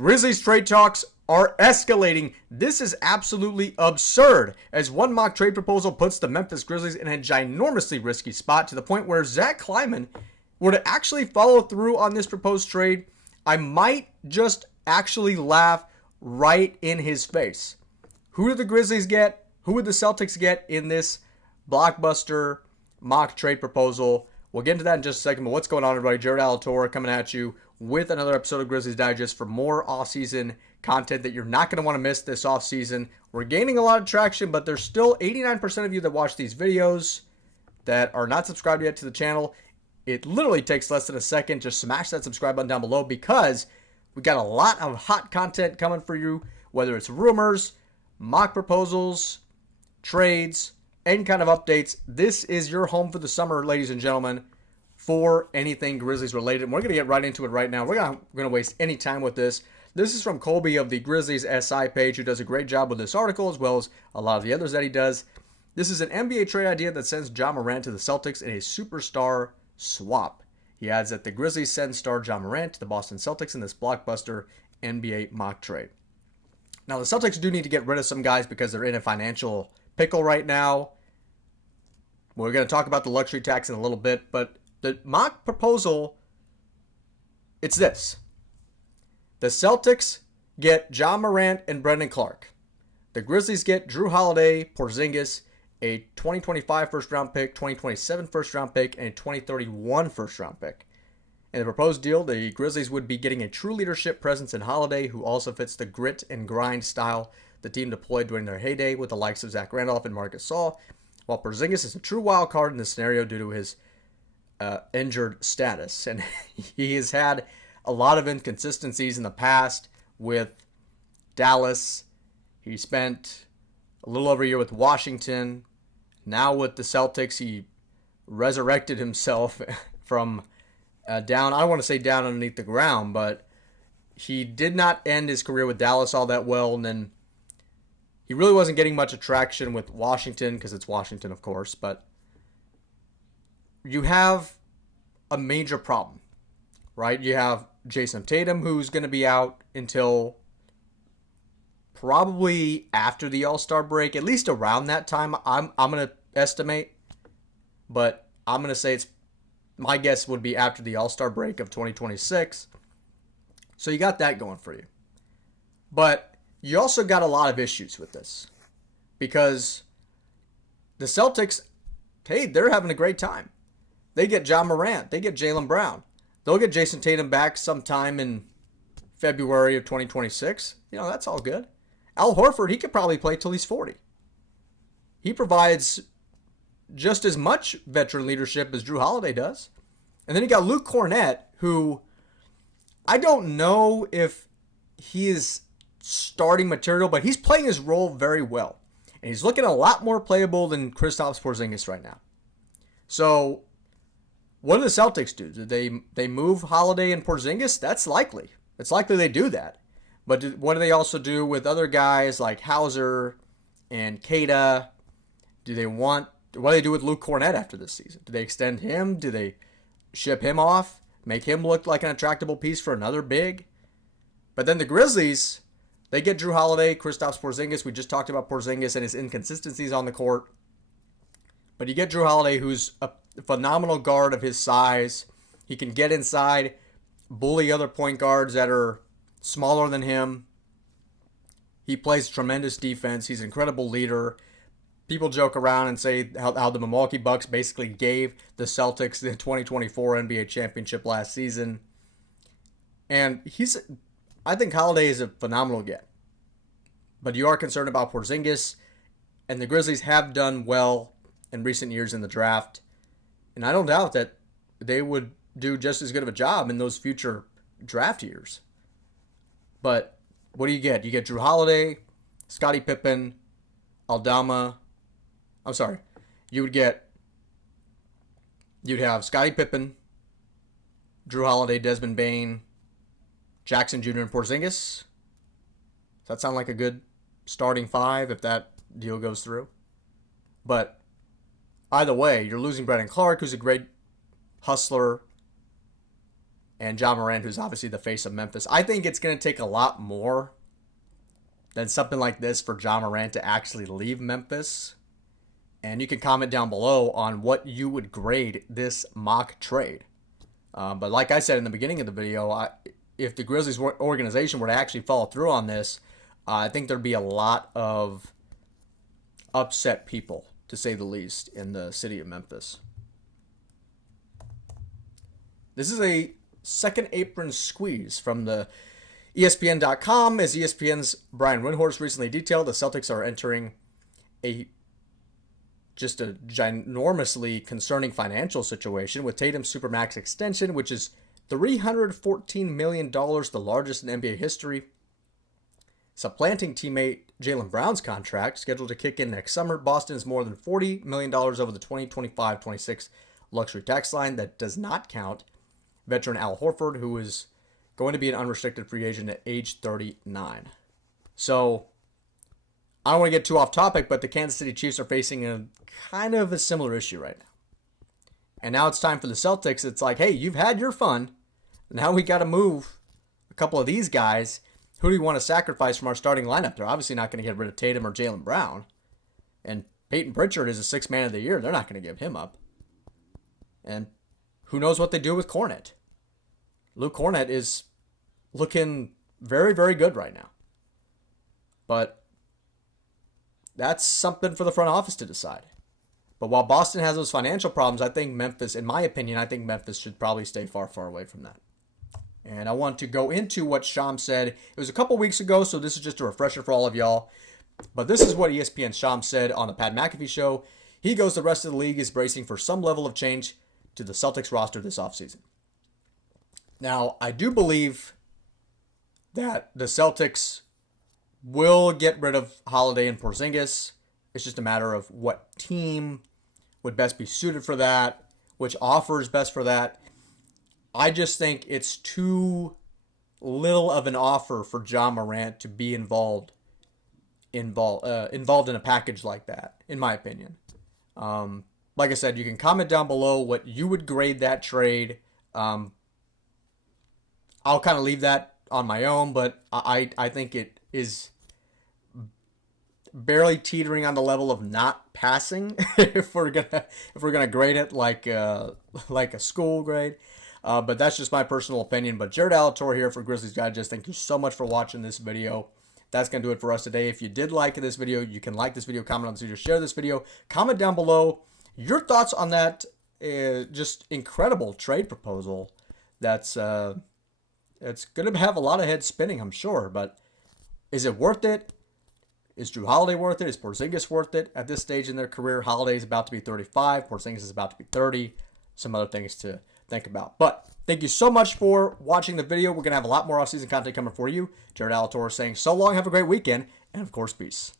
Grizzlies trade talks are escalating. This is absolutely absurd, as one mock trade proposal puts the Memphis Grizzlies in a ginormously risky spot to the point where Zach Kleiman were to actually follow through on this proposed trade. I might just actually laugh right in his face. Who did the Grizzlies get? Who would the Celtics get in this blockbuster mock trade proposal? We'll get into that in just a second, but what's going on, everybody? Jared Alatorre coming at you with another episode of Grizzlies Digest for more off-season content that you're not going to want to miss this off-season. We're gaining a lot of traction, but there's still 89% of you that watch these videos that are not subscribed yet to the channel. It literally takes less than a second. Just smash that subscribe button down below because we got a lot of hot content coming for you, whether it's rumors, mock proposals, trades, any kind of updates. This is your home for the summer, ladies and gentlemen, for anything Grizzlies related. And we're going to get right into it right now. We're not going to waste any time with this. This is from Colby of the Grizzlies SI page, who does a great job with this article, as well as a lot of the others that he does. This is an NBA trade idea that sends Ja Morant to the Celtics in a superstar swap. He adds that the Grizzlies send star Ja Morant to the Boston Celtics in this blockbuster NBA mock trade. Now, the Celtics do need to get rid of some guys because they're in a financial pickle right now. We're going to talk about the luxury tax in a little bit, but the mock proposal, it's this. The Celtics get Ja Morant and Brandon Clarke. The Grizzlies get Jrue Holiday, Porzingis, a 2025 first-round pick, 2027 first-round pick, and a 2031 first-round pick. In the proposed deal, the Grizzlies would be getting a true leadership presence in Holiday, who also fits the grit and grind style the team deployed during their heyday with the likes of Zach Randolph and Marc Gasol, while Porzingis is a true wild card in this scenario due to his injured status. And he has had a lot of inconsistencies in the past with Dallas. He spent a little over a year with Washington. Now with the Celtics, he resurrected himself from down, I don't want to say down underneath the ground, but he did not end his career with Dallas all that well, and then he really wasn't getting much attraction with Washington, because it's Washington, of course, but you have a major problem, right? You have Jason Tatum, who's going to be out until probably after the All-Star break, at least around that time. I'm going to estimate, but I'm going to say my guess would be after the All-Star break of 2026. So you got that going for you. But you also got a lot of issues with this because the Celtics, hey, they're having a great time. They get Ja Morant. They get Jaylen Brown. They'll get Jason Tatum back sometime in February of 2026. That's all good. Al Horford, he could probably play till he's 40. He provides just as much veteran leadership as Jrue Holiday does. And then you got Luke Kornet, who I don't know if he is starting material, but he's playing his role very well. And he's looking a lot more playable than Kristaps Porzingis right now. So what do the Celtics do? Do they move Holiday and Porzingis? That's likely. It's likely they do that. But what do they also do with other guys like Hauser and Keita? What do they do with Luke Kornet after this season? Do they extend him? Do they ship him off? Make him look like an attractable piece for another big? But then the Grizzlies, they get Jrue Holiday, Kristaps Porzingis. We just talked about Porzingis and his inconsistencies on the court. But you get Jrue Holiday, who's a phenomenal guard of his size. He can get inside, bully other point guards that are smaller than him. He plays tremendous defense. He's an incredible leader. People joke around and say how the Milwaukee Bucks basically gave the Celtics the 2024 NBA championship last season. And I think Holiday is a phenomenal get. But you are concerned about Porzingis, and the Grizzlies have done well in recent years in the draft. And I don't doubt that they would do just as good of a job in those future draft years. But what do you get? You get Jrue Holiday, Scottie Pippen, Aldama. I'm sorry. You'd have Scottie Pippen, Jrue Holiday, Desmond Bane, Jackson Jr., and Porzingis. Does that sound like a good starting five if that deal goes through? But either way, you're losing Brandon Clarke, who's a great hustler. and Ja Morant, who's obviously the face of Memphis. I think it's going to take a lot more than something like this for Ja Morant to actually leave Memphis. And you can comment down below on what you would grade this mock trade. But like I said in the beginning of the video, if the Grizzlies organization were to actually follow through on this, I think there'd be a lot of upset people, to say the least, in the city of Memphis. This is a second apron squeeze from the ESPN.com. As ESPN's Brian Windhorst recently detailed, the Celtics are entering just a ginormously concerning financial situation with Tatum's Supermax extension, which is $314 million, the largest in NBA history, supplanting teammate Jaylen Brown's contract, scheduled to kick in next summer. Boston is more than $40 million over the 2025-26 luxury tax line. That does not count veteran Al Horford, who is going to be an unrestricted free agent at age 39. So, I don't want to get too off topic, but the Kansas City Chiefs are facing a kind of a similar issue right now. And now it's time for the Celtics. It's like, hey, you've had your fun. Now we got to move a couple of these guys. Who do we want to sacrifice from our starting lineup? They're obviously not going to get rid of Tatum or Jaylen Brown. And Peyton Pritchard is a sixth man of the year. They're not going to give him up. And who knows what they do with Kornet? Luke Kornet is looking very, very good right now. But that's something for the front office to decide. But while Boston has those financial problems, I think Memphis, in my opinion, I think Memphis should probably stay far, far away from that. And I want to go into what Shams said. It was a couple weeks ago, so this is just a refresher for all of y'all. But this is what ESPN Shams said on the Pat McAfee show. He goes, the rest of the league is bracing for some level of change to the Celtics roster this offseason. Now, I do believe that the Celtics will get rid of Holiday and Porzingis. It's just a matter of what team would best be suited for that, which offer is best for that. I just think it's too little of an offer for Ja Morant to be involved in a package like that, in my opinion. Like I said, you can comment down below what you would grade that trade. I'll kind of leave that on my own, but I think it is barely teetering on the level of not passing if we're gonna grade it like a school grade. But that's just my personal opinion. But Jared Alator here for Grizzlies Digest. Thank you so much for watching this video. That's going to do it for us today. If you did like this video, you can like this video, comment on this video, share this video. Comment down below your thoughts on that just incredible trade proposal. That's it's going to have a lot of heads spinning, I'm sure. But is it worth it? Is Jrue Holiday worth it? Is Porzingis worth it at this stage in their career? Holiday is about to be 35. Porzingis is about to be 30. Some other things to think about. But thank you so much for watching the video. We're going to have a lot more offseason content coming for you. Jared Alator saying so long, have a great weekend, and of course, peace.